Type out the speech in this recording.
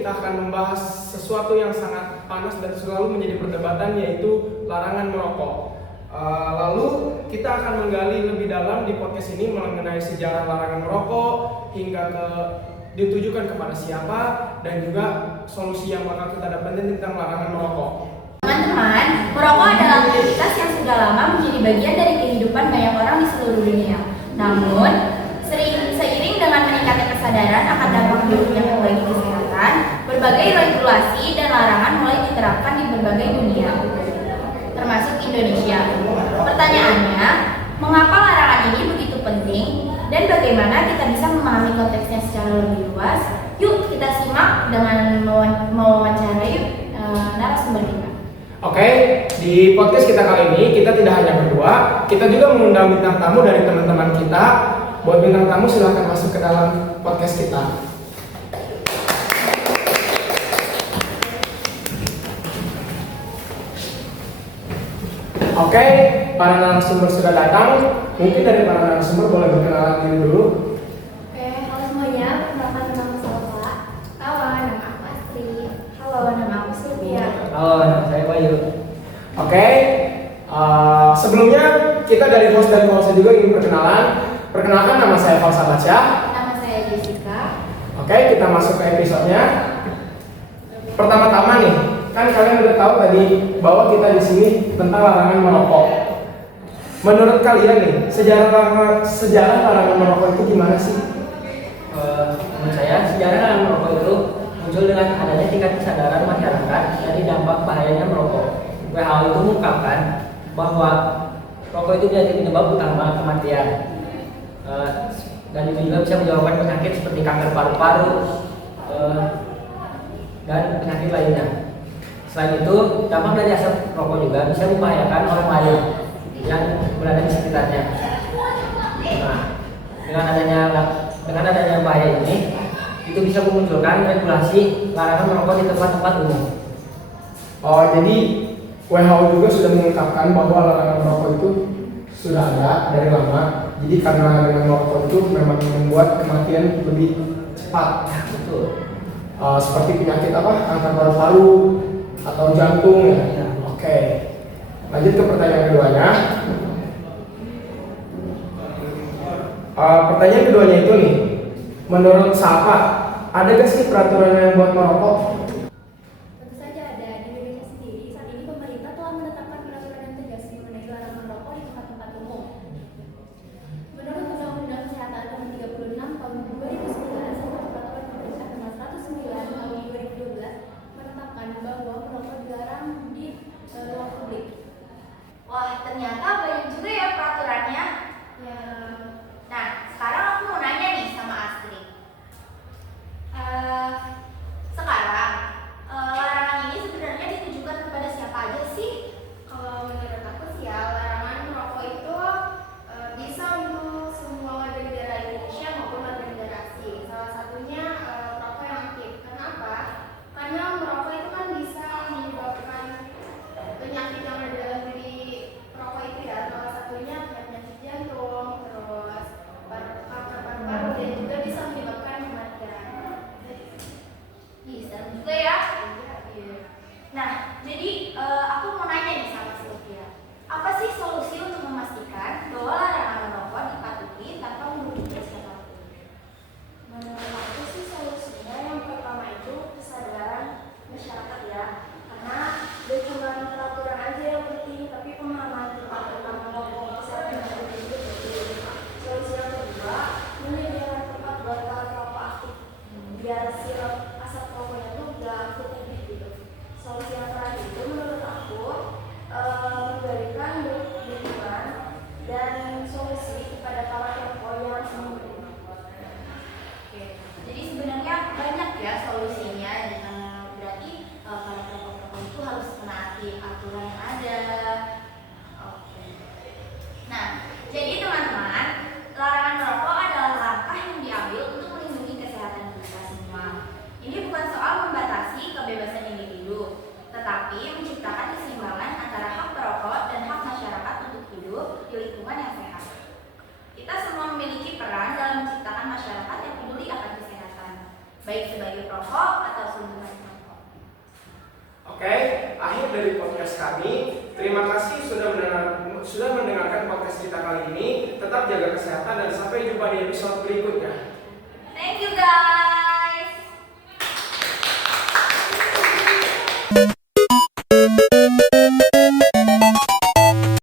kita akan membahas sesuatu yang sangat panas dan selalu menjadi perdebatan, yaitu larangan merokok. Lalu kita akan menggali lebih dalam di podcast ini mengenai sejarah larangan merokok hingga ditujukan kepada siapa dan juga solusi yang bakal kita dapetin tentang larangan merokok. Teman-teman, merokok adalah aktivitas yang sudah lama menjadi bagian dari kehidupan banyak orang di seluruh dunia. Namun, seiring dengan meningkatnya kesadaran akan dampak buruknya bagi kesehatan, berbagai regulasi dan larangan mulai diterapkan di berbagai dunia, termasuk Indonesia. Pertanyaannya, mengapa larangan ini begitu penting dan bagaimana kita bisa memahami konteksnya secara lebih luas? Yuk kita simak dengan mewawancarai narasumber kita. Oke, di podcast kita kali ini kita tidak hanya berdua, kita juga mengundang bintang tamu dari teman-teman kita. Buat bintang tamu silahkan masuk ke dalam podcast kita. Oke, para narasumber sudah datang. Mungkin dari para narasumber boleh berkenalan diri dulu. Oke, halo semuanya. Perkenalkan nama saya Pak. Halo, nama aku Astri. Halo, nama aku Sylvia. Halo, nama saya Bayu. Oke, sebelumnya kita dari host dan co-host juga ingin perkenalan. Perkenalkan, nama saya Falsa Baca. Nama saya Jessica. Oke, kita masuk ke episodenya. Pertama-tama nih, kan kalian udah tahu tadi bahwa kita di sini tentang larangan merokok. Menurut kalian nih, sejarah larangan merokok itu gimana sih? Menurut saya, sejarah larangan merokok itu muncul dengan adanya tingkat kesadaran masyarakat dari dampak bahayanya merokok. WHO itu mengungkapkan bahwa rokok itu menjadi penyebab utama kematian. Dan itu juga bisa menyebabkan penyakit seperti kanker paru-paru dan penyakit lainnya. Selain itu, dampak dari asap rokok juga bisa membahayakan orang lain yang berada di sekitarnya. Nah, dengan adanya bahaya ini, itu bisa memunculkan regulasi larangan merokok di tempat-tempat umum. Oh, jadi WHO juga sudah mengungkapkan bahwa larangan merokok itu sudah ada dari lama. Jadi karena dengan merokok itu memang membuat kematian lebih cepat. Betul. Seperti penyakit kanker paru-paru atau jantung ya. Oke. Lanjut ke pertanyaan keduanya. Pertanyaan keduanya itu nih, menurut Sapa, ada gak sih peraturan yang buat merokok? Tentu saja ada. Di Indonesia sendiri, saat ini pemerintah telah menetapkan peraturan yang tegas mengenai larangan merokok di tempat-tempat umum. Menurut Undang-Undang Kesehatan Nomor 36 Tahun 2009 serta Peraturan Pemerintah Nomor 109 Tahun 2012 menetapkan bahwa merokok dilarang di ruang publik. Wah, ternyata banyak juga ya peraturannya. Ya, Nah, sekarang aku mau nanya nih sama Astri. Sekarang, larangan ini sebenarnya ditujukan kepada siapa aja sih? kalau menurut aku sih ya, larangan merokok itu bisa untuk semua warga negara Indonesia maupun warga negara asing. Salah satunya merokok yang aktif. Kenapa? Karena merokok itu kan bisa menyebabkan penyakit yang ada dalam diri merokok itu ya. Salah satunya penyakit jantung, terus kanker paru-paru dan juga bisa menyebabkan kematian. Bisa juga ya. Iya. Nah, jadi aku mau nanya nih sama Sylvia. Apa sih solusi untuk memastikan bahwa larangan merokok dipatuhi tanpa merugikan siapapun? Menurut aku sih solusinya yang pertama itu kesadaran masyarakat ya, karena gak cuma peraturan aja yang penting, tapi pemahaman tentang merokok kesehatan yang ada itu penting. Solusi yang kedua, menyediakan tempat buat para perokok aktif, biar si asap rokoknya tuh gak ke publik gitu. Solusi yang terakhir itu menurut aku memberikan dukungan dan solusi kepada para perokok yang memberi. Oke. Jadi sebenarnya banyak ya solusinya. Berarti para perokok itu harus menaati aturan yang ada. Oke. Nah, jadi teman-teman, larangan merokok adalah langkah yang diambil untuk melindungi kesehatan kita semua. Ini bukan soal membatasi kebebasan individu, tetapi menciptakan keseimbangan antara hak perokok dan hak masyarakat untuk hidup di lingkungan yang sehat. Kita semua memiliki peran dalam menciptakan masyarakat yang peduli akan kesehatan, baik sebagai perokok atau podcast kami. Terima kasih sudah mendengarkan podcast kita kali ini. Tetap jaga kesehatan dan sampai jumpa di episode berikutnya.